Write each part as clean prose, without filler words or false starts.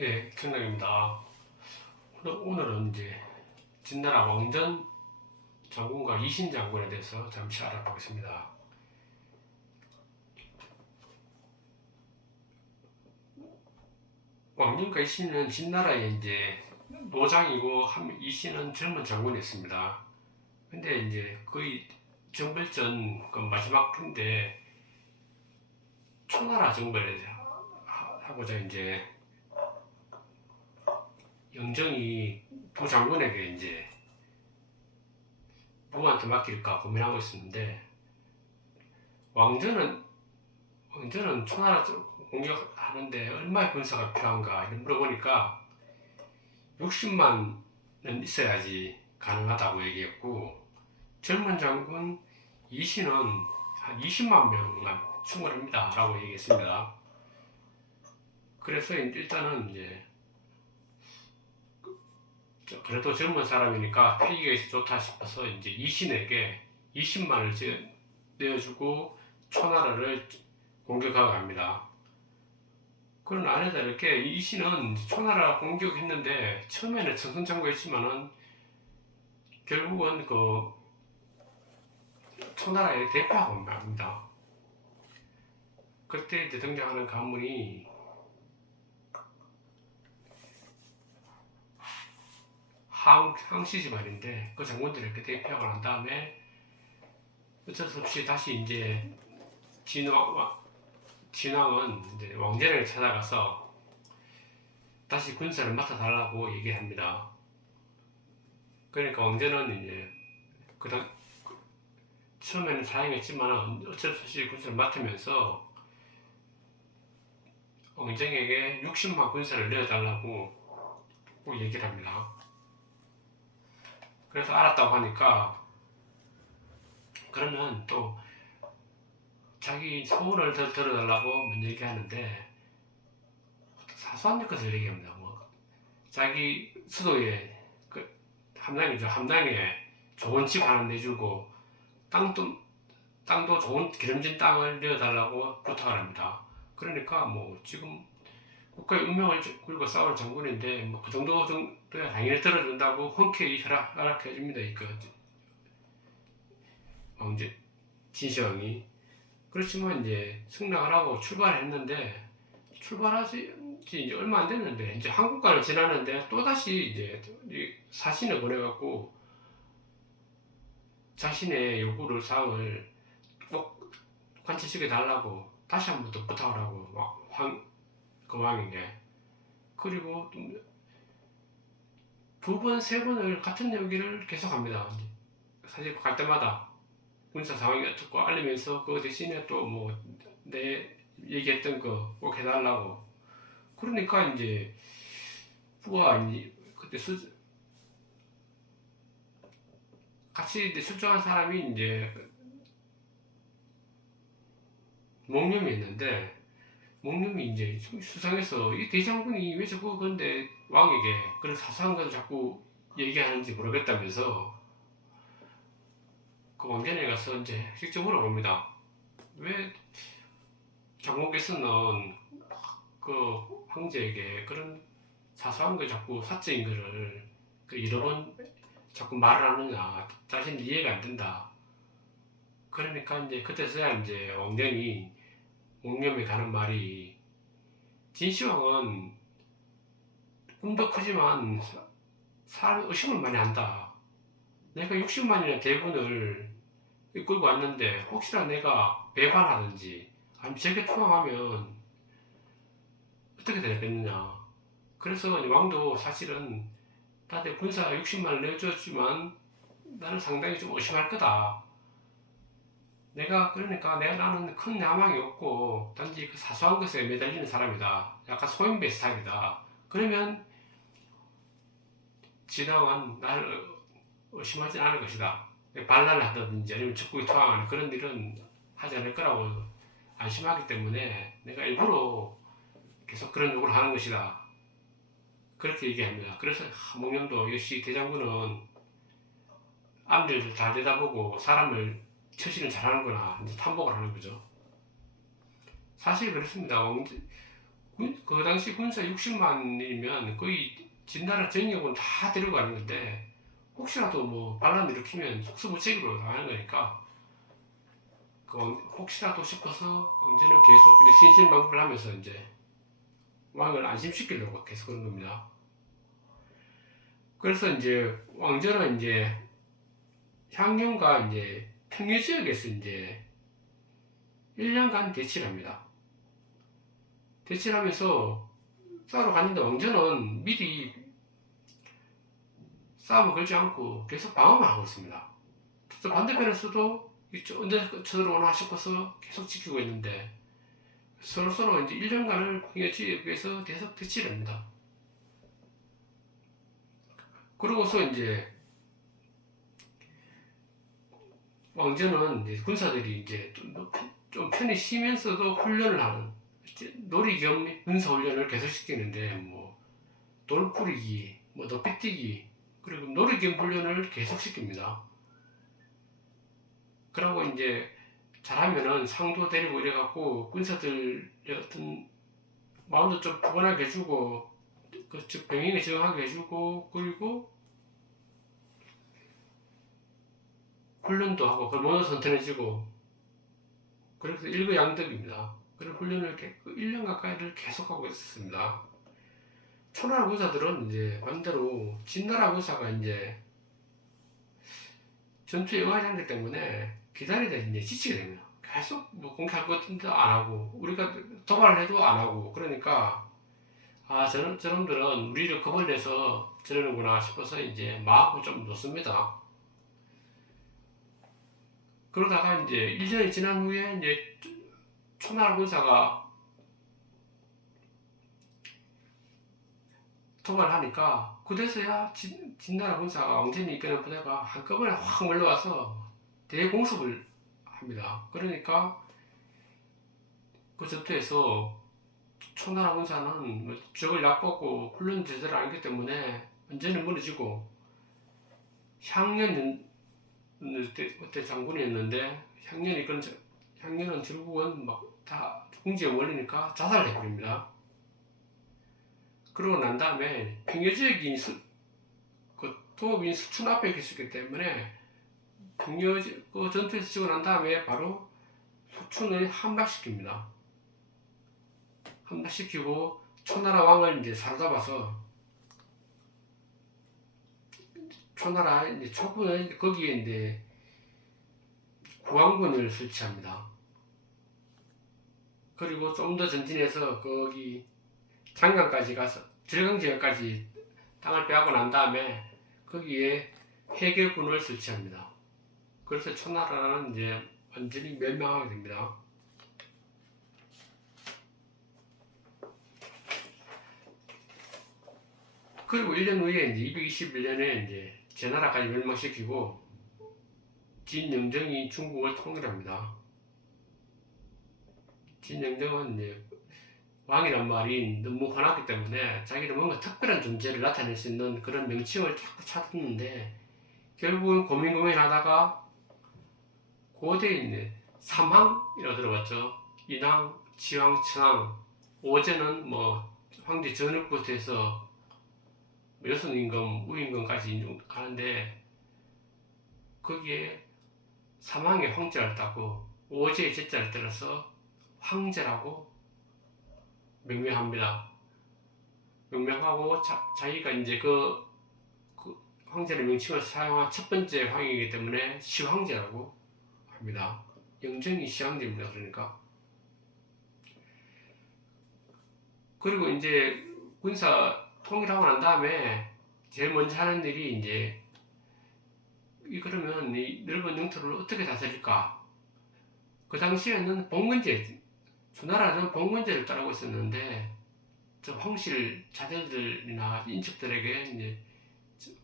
예, 청량입니다. 오늘은 이제 진나라 왕전 장군과 이신 장군에 대해서 잠시 알아보겠습니다. 왕전과 이신은 진나라의 이제 노장이고 이신은 젊은 장군이었습니다. 근데 이제 거의 정벌전 그 마지막 때인데 초나라 정벌을 하고자 이제 영정이 두 장군에게 이제 누구한테 맡길까 고민하고 있었는데 왕전은 초나라 공격하는데 얼마의 군사가 필요한가 이런 물어보니까 60만은 있어야지 가능하다고 얘기했고 젊은 장군 이신은 한 20만 명만 충분합니다 라고 얘기했습니다. 그래서 일단은 이제 그래도 젊은 사람이니까 패기가 있어 좋다 싶어서 이제 이신에게 20만을 내어주고 초나라를 공격하고 갑니다. 그런 아래 다르게 이신은 초나라 공격했는데 처음에는 승승장구했지만은 결국은 그 초나라의 대파하고 맙니다. 그때 이제 등장하는 가문이 항씨 집안인데 그 장군들이 이렇게 대피하고 난 다음에 어쩔 수 없이 다시 이제 진왕은 이제 왕제를 찾아가서 다시 군사를 맡아달라고 얘기합니다. 그러니까 왕제는 이제 처음에는 사양했지만 어쩔 수 없이 군사를 맡으면서 왕정에게 60만 군사를 내어달라고 꼭 얘기를 합니다. 그래서 알았다고 하니까 그러면 또 자기 소원을 더 들어달라고 얘기하는데 사소한 것을 얘기합니다. 자기 수도에 함양에 좋은 집 하나 내주고 땅도 좋은 기름진 땅을 내어달라고 부탁을 합니다. 그러니까 지금 국가의 운명을 걸고 싸울 장군인데 그 정도야 당연히 들어준다고 흔쾌히 허락해 줍니다. 왕제 진시황이. 그렇지만 이제 승낙을 하고 출발했는데 출발하지 이제 얼마 안 됐는데 이제 한국관을 지나는데 또 다시 이제 사신을 보내갖고 자신의 요구를 사항을 꼭 관철시켜 달라고 다시 한 번 더 부탁을 하고 그 왕에게. 그리고 두 번, 세 번을 같은 얘기를 계속합니다. 사실 갈 때마다 군사 상황이 어떻고 알리면서 그 대신에 또 내 얘기했던 거 꼭 해달라고. 그러니까 이제 부하 그때 같이 이제 출정한 사람이 이제 목념이 있는데 목념이 이제 수상해서 이 대장군이 왜 자꾸 근데 왕에게 그런 사소한 걸 자꾸 얘기하는지 모르겠다면서 그 왕전에 가서 이제 직접 물어봅니다. 왜 장군께서는 그 황제에게 그런 사소한 걸 자꾸 사적인 거를 여러 번 자꾸 말을 하느냐, 자신 이해가 안 된다. 그러니까 이제 그때서야 이제 왕전이 옥념에 가는 말이 진시황은 꿈도 크지만 사람이 의심을 많이 한다. 내가 60만이나 대군을 이끌고 왔는데 혹시나 내가 배반하든지 아니면 저게 투항하면 어떻게 되겠느냐. 그래서 왕도 사실은 다들 군사 60만을 내줬지만 나는 상당히 좀 의심할 거다. 그러니까 나는 큰 야망이 없고 단지 그 사소한 것에 매달리는 사람이다. 약간 소인배 스타일이다. 그러면 진왕은 나를 의심하지 않을 것이다. 반란을 하든지 아니면 적국에 투항하는 그런 일은 하지 않을 거라고 안심하기 때문에 내가 일부러 계속 그런 요구를 하는 것이다. 그렇게 얘기합니다. 그래서 목념도 역시 대장군은 앞일을 잘 내다보고 사람을 처신을 잘하는구나 이제 탐복을 하는 거죠. 사실 그렇습니다. 그 당시 군사 60만이면 거의 진나라 전역은 다 데려가는 건데 혹시라도 뭐 반란 일으키면 속수무책으로 나가는 거니까 혹시라도 싶어서 왕제는 계속 신신당부를 하면서 이제 왕을 안심시키려고 계속 그런 겁니다. 그래서 이제 왕제는 이제 향령과 이제 평유 지역에서 이제 1년간 대치를 합니다. 대치를 하면서 싸우러 갔는데 왕제는 미리 싸움을 걸지 않고 계속 방어만 하고 있습니다. 그래서 반대편에서도 언제 쳐들어오나 싶어서 계속 지키고 있는데 서로 이제 1년간을 평유 지역에서 계속 대치를 합니다. 그러고서 이제 왕제는 이제 군사들이 이제 좀 편히 쉬면서도 훈련을 하는 놀이 겸 군사 훈련을 계속시키는데 뭐 돌뿌리기, 뭐 높이뛰기 그리고 놀이 겸 훈련을 계속시킵니다. 그러고 이제 잘하면은 상도 데리고 이래갖고 군사들의 어떤 마음도 좀 푸근하게 해주고 즉 병행에 적응하게 해주고 그리고 훈련도 하고 그걸 선택해주고 그래서 일거양득입니다. 그런 훈련을 1년 가까이를 계속하고 있었습니다. 초나라 군사들은 이제 반대로 진나라 군사가 이제 전투에 응하지 않기 때문에 기다리다 이제 지치게 됩니다. 계속 뭐 공격할 것 같은데 안 하고 우리가 도발을 해도 안 하고 그러니까 저놈들은 우리를 겁을 내서 저러는구나 싶어서 이제 마음을 좀 놓습니다. 그러다가 이제 1년이 지난 후에 이제 초나라 군사가 도발을 하니까 그때서야 진나라 군사가 왕제이 이끄는 부대가 한꺼번에 확 몰려와서 대공습을 합니다. 그러니까 그 전투에서 초나라 군사는 적을 얕먹고 훈련 제대로 안 했기 때문에 완전히 무너지고 향년 그때 장군이었는데 향년은 결국은 막 다 궁지에 몰리니까 자살을 해버립니다. 그러고 난 다음에 평야 지역이 그 도읍인 수춘 앞에 있었기 때문에 평야 그 전투에서 지고 난 다음에 바로 수춘을 함락시킵니다. 함락시키고 초나라 왕을 이제 사로잡아서 초나라 이제 초군은 거기에 이제 국왕군을 설치합니다. 그리고 좀 더 전진해서 거기 장강까지 가서 절강 지역까지 땅을 빼앗고 난 다음에 거기에 해계군을 설치합니다. 그래서 초나라는 이제 완전히 멸망하게 됩니다. 그리고 1년 후에 이제 221년에 이제 제나라까지 멸망시키고 진영정이 중국을 통일합니다. 진영정은 이제 왕이란 말이 너무 화났기 때문에 자기는 뭔가 특별한 존재를 나타낼 수 있는 그런 명칭을 자꾸 찾았는데 결국은 고민하다가 고대에 있는 삼항이라고 들어봤죠. 인왕, 지왕, 천왕, 오제는 뭐 황제 전후부터 해서 여순임금, 우임금까지 가는데 거기에 삼항의 황제를 따고 오제의 제자를 따라서 황제라고 명명합니다. 명명하고 자기가 이제 그 황제의 명칭을 사용한 첫 번째 황이기 때문에 시황제라고 합니다. 영정이 시황제입니다. 그러니까 그리고 이제 군사 통일하고 난 다음에 제일 먼저 하는 일이 이제 그러면 이 넓은 영토를 어떻게 다스릴까? 그 당시에는 봉건제, 주나라는 봉건제를 따르고 있었는데 저 황실 자들이나 인척들에게 이제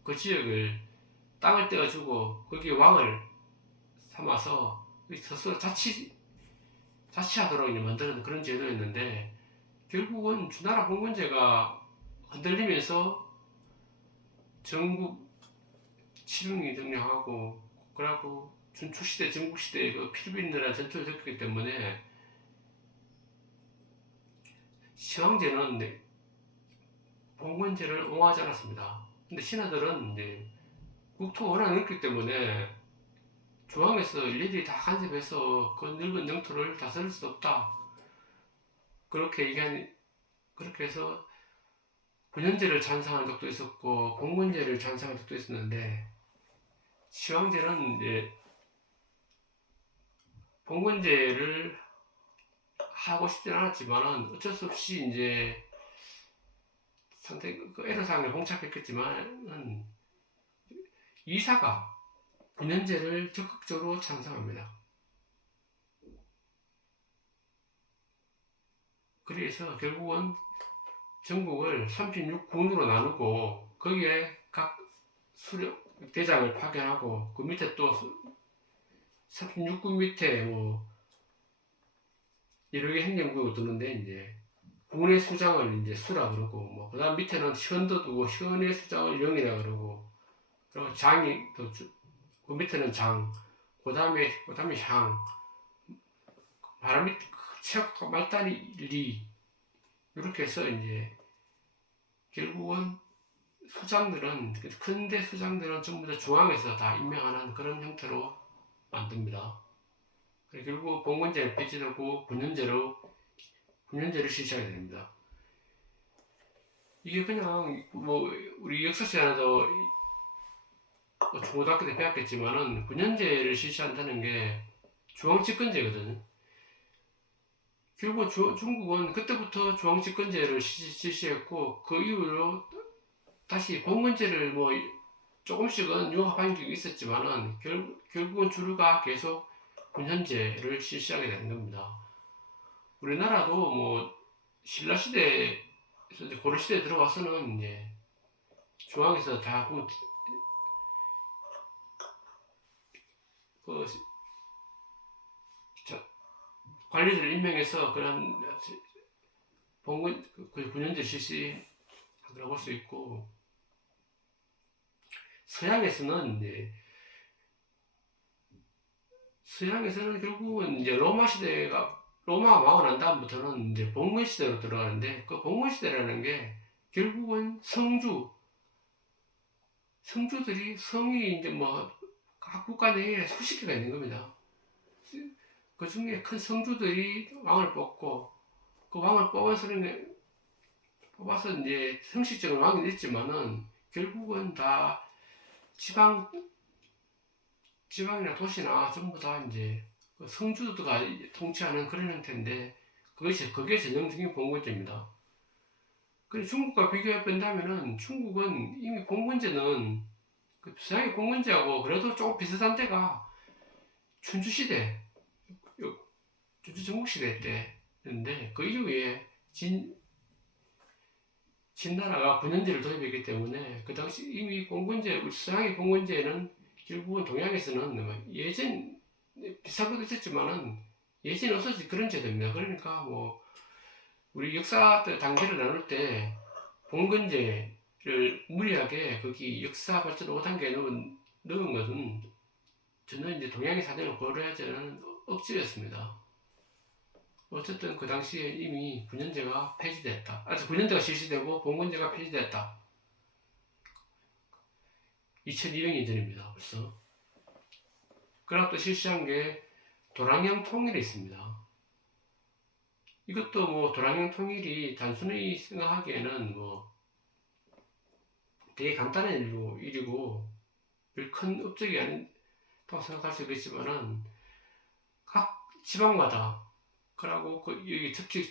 그 지역을 땅을 떼어주고 거기 왕을 삼아서 스스로 자치하도록 만드는 그런 제도였는데 결국은 주나라 봉건제가 흔들리면서 전국 치릉이 등장하고 그래갖고 준초시대 전국시대 그 필리핀이라는 전투를 겪었기 때문에 시황제는 봉건제를 옹호하지 않았습니다. 근데 신하들은 이제 국토가 워낙 넓기 때문에 중앙에서 일일이 다 간섭해서 그 넓은 영토를 다스릴 수 없다. 그렇게 해서 군현제를 찬성한 적도 있었고 봉건제를 찬성한 적도 있었는데 시황제는 이제 봉건제를 하고 싶진 않았지만은 어쩔 수 없이 이제 상당히 그 애로사항에 봉착했겠지만은 이사가 군현제를 적극적으로 찬성합니다. 그래서 결국은 전국을 36군으로 나누고 거기에 각 수령 대장을 파견하고 그 밑에 또 36군 밑에 뭐 여러 개 행정구역을 두는데 이제 군의 수장을 이제 수라 그러고 뭐 그다음 밑에는 현도 두고 현의 수장을 영이라 그러고 그리고 장이 또 그 밑에는 장 그다음에 향 바람이 척 말단이 리 이렇게 해서 이제 결국은 수장들은 큰대 수장들은 전부 다 중앙에서 다 임명하는 그런 형태로 만듭니다. 결국 봉건제는 폐지되고 군현제를 실시하게 됩니다. 이게 그냥 뭐 우리 역사 시간에도 중고등학교 때 배웠겠지만은 군현제를 실시한다는 게 중앙집권제거든요. 결국 중국은 그때부터 중앙집권제를 실시했고 그 이후로 다시 봉건제를 뭐 조금씩은 융합한 게 있었지만은 결국은 주류가 계속 군현제를 실시하게 되는 겁니다. 우리나라도 뭐 신라시대에서 이제 고려시대에 들어와서는 이제 중앙에서 다 그 관리들을 임명해서 그런 군현제 실시하라고 볼 수 있고 서양에서는 결국은 이제 로마가 망하고 난 다음부터는 이제 봉건 시대로 들어가는데 그 봉건 시대라는 게 결국은 성주들이 성이 이제 뭐 각 국가 내에 수십 개가 있는 겁니다. 그 중에 큰 성주들이 왕을 뽑고 그 왕을 뽑아서 이제 형식적으로 왕이 됐지만은 결국은 다 지방이나 도시나 전부 다 이제 성주가 통치하는 그런 형태인데 그게 전형적인 봉건제입니다. 그리고 중국과 비교해 본다면은 중국은 이미 봉건제는 그 서양의 봉건제하고 그래도 조금 비슷한 때가 춘추시대, 춘추전국시대 때였는데 그 이후에 진나라가 군현제를 도입했기 때문에 그 당시 이미 서양의 봉건제는 결국은 동양에서는 예전 비슷한 것도 있었지만은 예전에 없어진 그런 제도입니다. 그러니까 뭐 우리 역사 단계를 나눌 때 봉건제를 무리하게 거기 역사 발전 5단계에 넣은 것은 저는 이제 동양의 사정을 고려하지 않은 억지였습니다. 어쨌든 그 당시에 이미 군현제가 폐지됐다. 군현제가 실시되고 봉건제가 폐지됐다. 2200년 전입니다. 벌써. 그리고 또 실시한 게 도랑양 통일이 있습니다. 이것도 뭐 도랑양 통일이 단순히 생각하기에는 뭐 되게 간단한 일이고 별 큰 업적이 아니다고 생각할 수도 있지만은 각 지방마다 그러고 여기 특히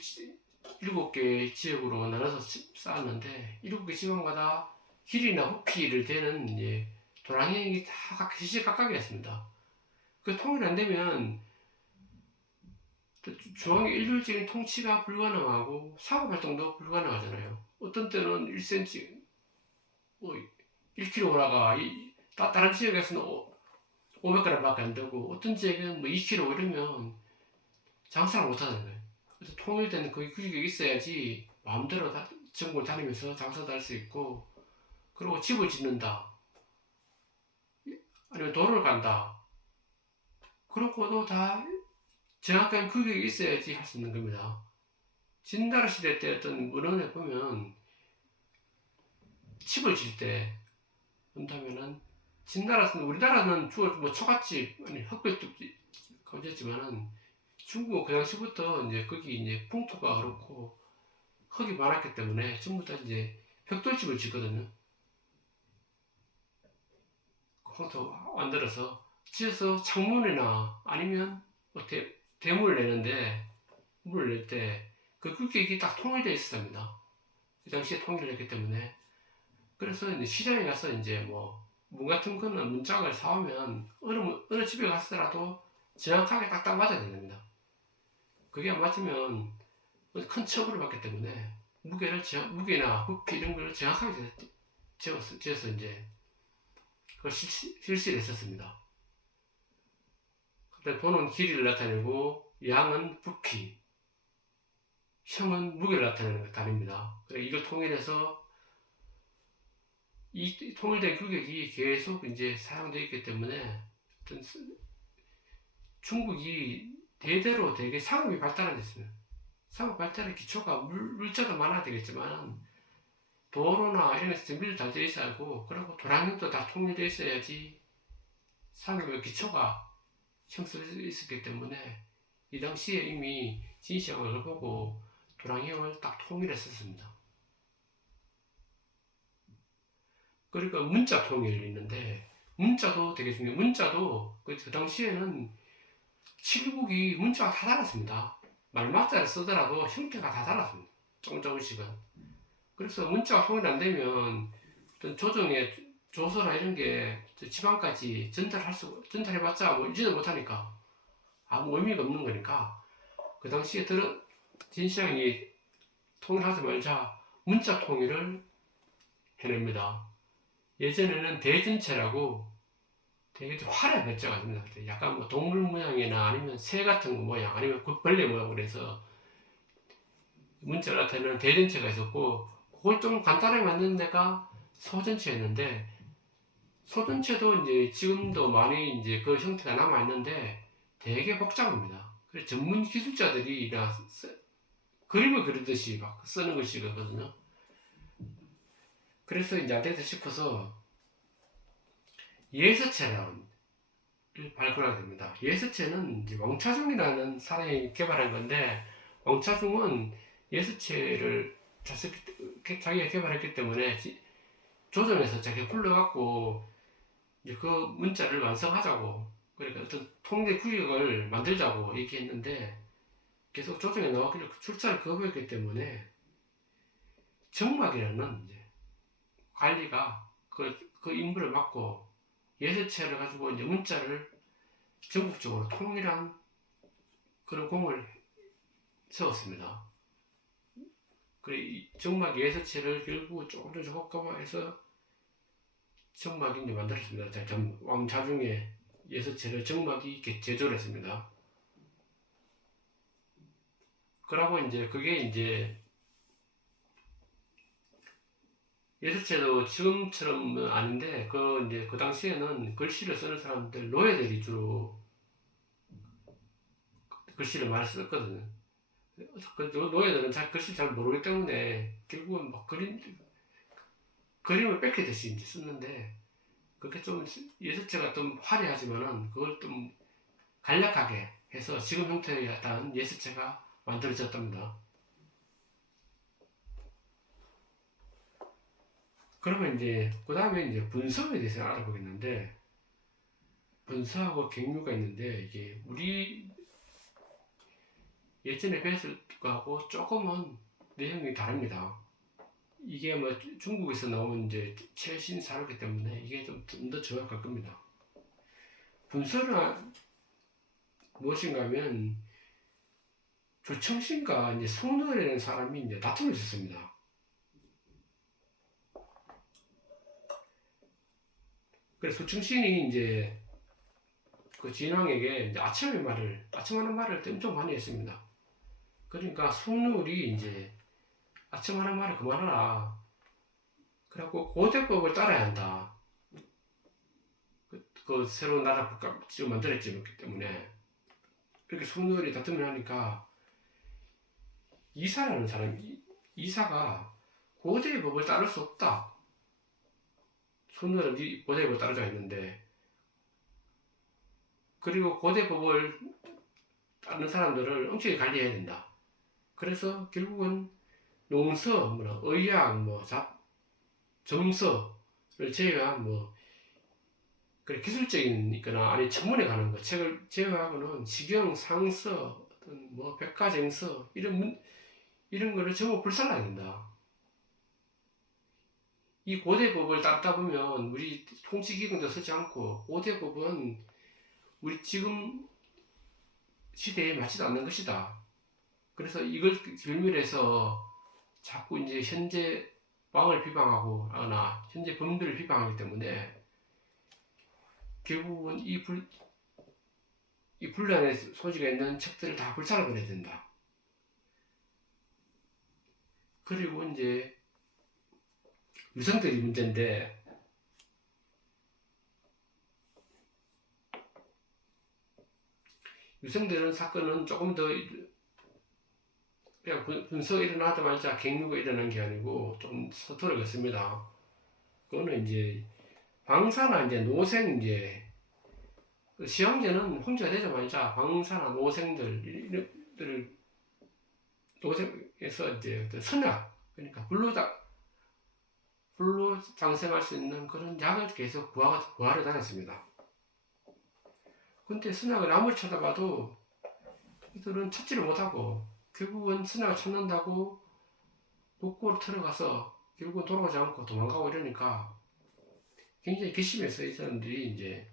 7개 지역으로 나눠서 쌓았는데 7개 지방마다 길이나 호피를 대는 이제 도랑형이 다 시시각각이었습니다. 그 통일 안 되면 중앙의 일률적인 통치가 불가능하고 사고 활동도 불가능하잖아요. 어떤 때는 1cm, 뭐 1kg가 다른 지역에서는 500g밖에 안 되고 어떤 지역은 뭐 2kg 이러면 장사를 못 하는 거예요. 그래서 통일된 그 규격이 있어야지 마음대로 전국을 다니면서 장사도 할 수 있고 그리고 집을 짓는다 아니면 돈을 간다 그렇고도 다 정확한 규격이 있어야지 할 수 있는 겁니다. 진나라 시대 때 어떤 문헌에 보면 칩을 질 때 본다면은 진나라는 우리나라는 주로 뭐 초가집 아니 흑백도 가졌지만은 중국은 그 당시부터 이제 거기 이제 풍토가 그렇고 흙이 많았기 때문에 전부 다 이제 벽돌집을 짓거든요. 황토 만들어서 지어서 창문이나 아니면 뭐 대문을 내는데 문을 낼 때 그 규격이 딱 통일되어 있었습니다. 그 당시에 통일을 했기 때문에 그래서 이제 시장에 가서 이제 뭐 문 같은 거는 문짝을 사오면 어느 집에 갔더라도 정확하게 딱딱 맞아야 됩니다. 그게 안 맞으면 큰 처벌을 받기 때문에 무게나 부피 이런 걸 정확하게 지어서 이제 그걸 실시를 했었습니다. 근데 도는 길이를 나타내고 양은 부피, 형은 무게를 나타내는 단위입니다. 그래서 이걸 통일해서 이 통일된 규격이 계속 이제 사용되어 있기 때문에 어떤 중국이 대대로 되게 상업이 발달한 데 있습니다. 상업 발달의 기초가 물자도 많아야 되겠지만 도로나 이런 데서 정비도 잘 되어 있어야 하고 그리고 도량형도 다 통일되어 있어야지 상업의 기초가 형성되어 있었기 때문에 이 당시에 이미 진시황을 보고 도량형을 딱 통일했었습니다. 그러니까 문자 통일이 있는데 문자도 되게 중요해요. 문자도 그 당시에는 칠국이 문자가 다 달랐습니다. 말맞자를 쓰더라도 형태가 다 달랐습니다. 조금씩은. 그래서 문자가 통일 안 되면 어떤 조정의 조서나 이런 게 지방까지 전달해봤자 뭐 이지도 못하니까 아무 의미가 없는 거니까 그 당시에 진시황이 통일하자마자 문자 통일을 해냅니다. 예전에는 대전체라고 되게 좀 화려한 글자가 있습니다. 약간 뭐 동물 모양이나 아니면 새 같은 모양 아니면 벌레 모양으로 해서 문자를 나타내는 대전체가 있었고 그걸 좀 간단하게 만드는 데가 소전체였는데 소전체도 이제 지금도 많이 이제 그 형태가 남아 있는데 되게 복잡합니다. 그래서 전문 기술자들이 그림을 그리듯이 막 쓰는 글씨거든요. 그래서 이제 안 되겠다 싶어서 예서체를 발굴하게 됩니다. 예서체는 이제 왕차중이라는 사람이 개발한 건데 왕차중은 예서체를 자기가 개발했기 때문에 조정해서 자기가 불러갖고 이제 그 문자를 완성하자고 그러니까 어떤 통제 구역을 만들자고 얘기했는데 계속 조정해 나왔길래 출사를 거부했기 때문에 정막이라는 이제 관리가 그 임무를 맡고 예서체를 가지고 이제 문자를 전국적으로 통일한 그런 공을 세웠습니다. 그래 정막 예서체를 결국 조금씩 효과화해서 정막이 이제 만들었습니다. 왕자중에 예서체를 정막이 제조를 했습니다. 그러고 이제 그게 이제 예서체도 지금처럼 아닌데 이제 그 당시에는 글씨를 쓰는 사람들 노예들이 주로 글씨를 많이 썼거든요. 그 노예들은 글씨 잘 모르기 때문에 결국은 막 그림을 뺏기듯이 이제 썼는데 그게 좀 예서체가 좀 화려하지만은 그걸 좀 간략하게 해서 지금 형태의 어떤 예서체가 만들어졌답니다. 그러면 이제 그 다음에 이제 분서에 대해서 알아보겠는데 분서하고 갱류가 있는데 이게 우리 예전에 배웠을 거하고 조금은 내용이 다릅니다. 이게 뭐 중국에서 나온 이제 최신 사료기 때문에 이게 좀 더 정확할 겁니다. 분서는 무엇인가 하면 조청신과 이제 송노라는 사람이 이제 다툼을 했습니다. 그래서 조청신이 이제 그 진왕에게 이제 아첨하는 말을 엄청 많이 했습니다. 그러니까 송노울이 이제 아첨하는 말을 그만하라. 그래갖고 고대법을 따라야 한다. 그 새로운 나라 국가 지금 만들었기 때문에 그렇게 송노울이 다툼을 하니까 이사라는 사람, 이사가 고대의 법을 따를 수 없다. 손으로 고대의 법을 따르자 했는데, 그리고 고대 법을 따르는 사람들을 엄청나게 관리해야 된다. 그래서 결국은 농서, 의학, 점서를 제외한 그래 기술적인 있거나 아니 전문에 가는 거 책을 제외하고는 직영, 상서, 어떤 백과쟁서 이런 거를 전부 불살라야 된다. 이 고대법을 따르다 보면 우리 통치기금도 쓰지 않고 고대법은 우리 지금 시대에 맞지도 않는 것이다. 그래서 이걸 빌밀해서 자꾸 이제 현재 왕을 비방하거나 현재 범들을 비방하기 때문에 결국은 이 분란의 소지가 있는 책들을 다 불살라버려야 된다. 그리고 이제 유성들이 문제인데, 유성들은 사건은 조금 더 그냥 분서가 일어나자마자 갱류가 일어난 게 아니고 좀 서투르게 했습니다. 그거는 이제 방사나 이제 노생 이제 시황제는 홍제가 되자마자 방사나 노생들 노생에서 이제 선약 그러니까 불로 장생할 수 있는 그런 약을 계속 구하러 다녔습니다. 근데 선약을 아무리 찾아봐도 이들은 찾지를 못하고 결국은 선약을 찾는다고 독고를 들어가서 결국은 돌아오지 않고 도망가고 이러니까 굉장히 괘씸해서 이 사람들이 이제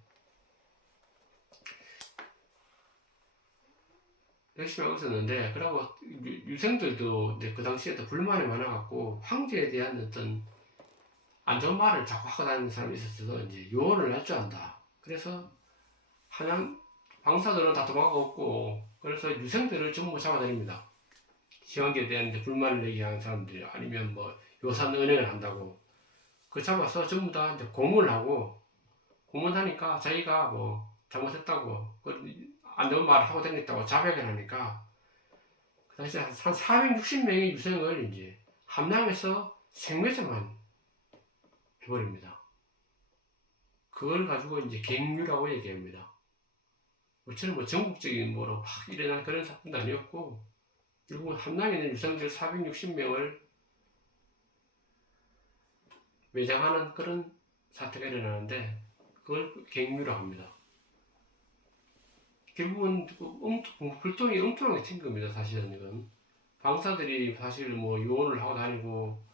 열심히 하고 있었는데, 그러고 유생들도 이제 그 당시에 또 불만이 많아갖고 황제에 대한 어떤 안 좋은 말을 자꾸 하고 다니는 사람이 있었어서 이제 요원을 할 줄 안다. 그래서 한양 방사들은 다 도망가고 그래서 유생들을 전부 잡아다닙니다. 시황제에 대한 이제 불만을 얘기하는 사람들이 아니면 요산 은행을 한다고 그 잡아서 전부 다 이제 고문하니까 자기가 잘못했다고 안 좋은 말을 하고 다녔다고 자백을 하니까 그 당시 한 460명의 유생을 이제 함량에서 생매장만 해버립니다. 그걸 가지고 이제 갱류라고 얘기합니다. 우리처럼 전국적인 막 일어난 그런 사건도 아니었고 결국은 함량에 있는 유생들 460명을 매장하는 그런 사태가 일어나는데 그걸 갱류라고 합니다. 결국은 불똥이 엉뚱하게 튄 겁니다. 사실은 이건 방사들이 사실 요원을 하고 다니고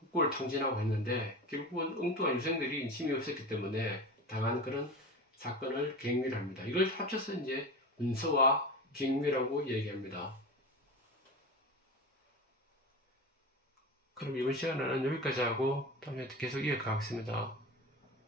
국고를 탕진하고 했는데 결국은 엉뚱한 유생들이 힘이 없었기 때문에 당한 그런 사건을 갱류합니다. 이걸 합쳐서 이제 문서와 갱류라고 얘기합니다. 그럼 이번 시간에는 여기까지 하고 다음에 계속 이어가겠습니다.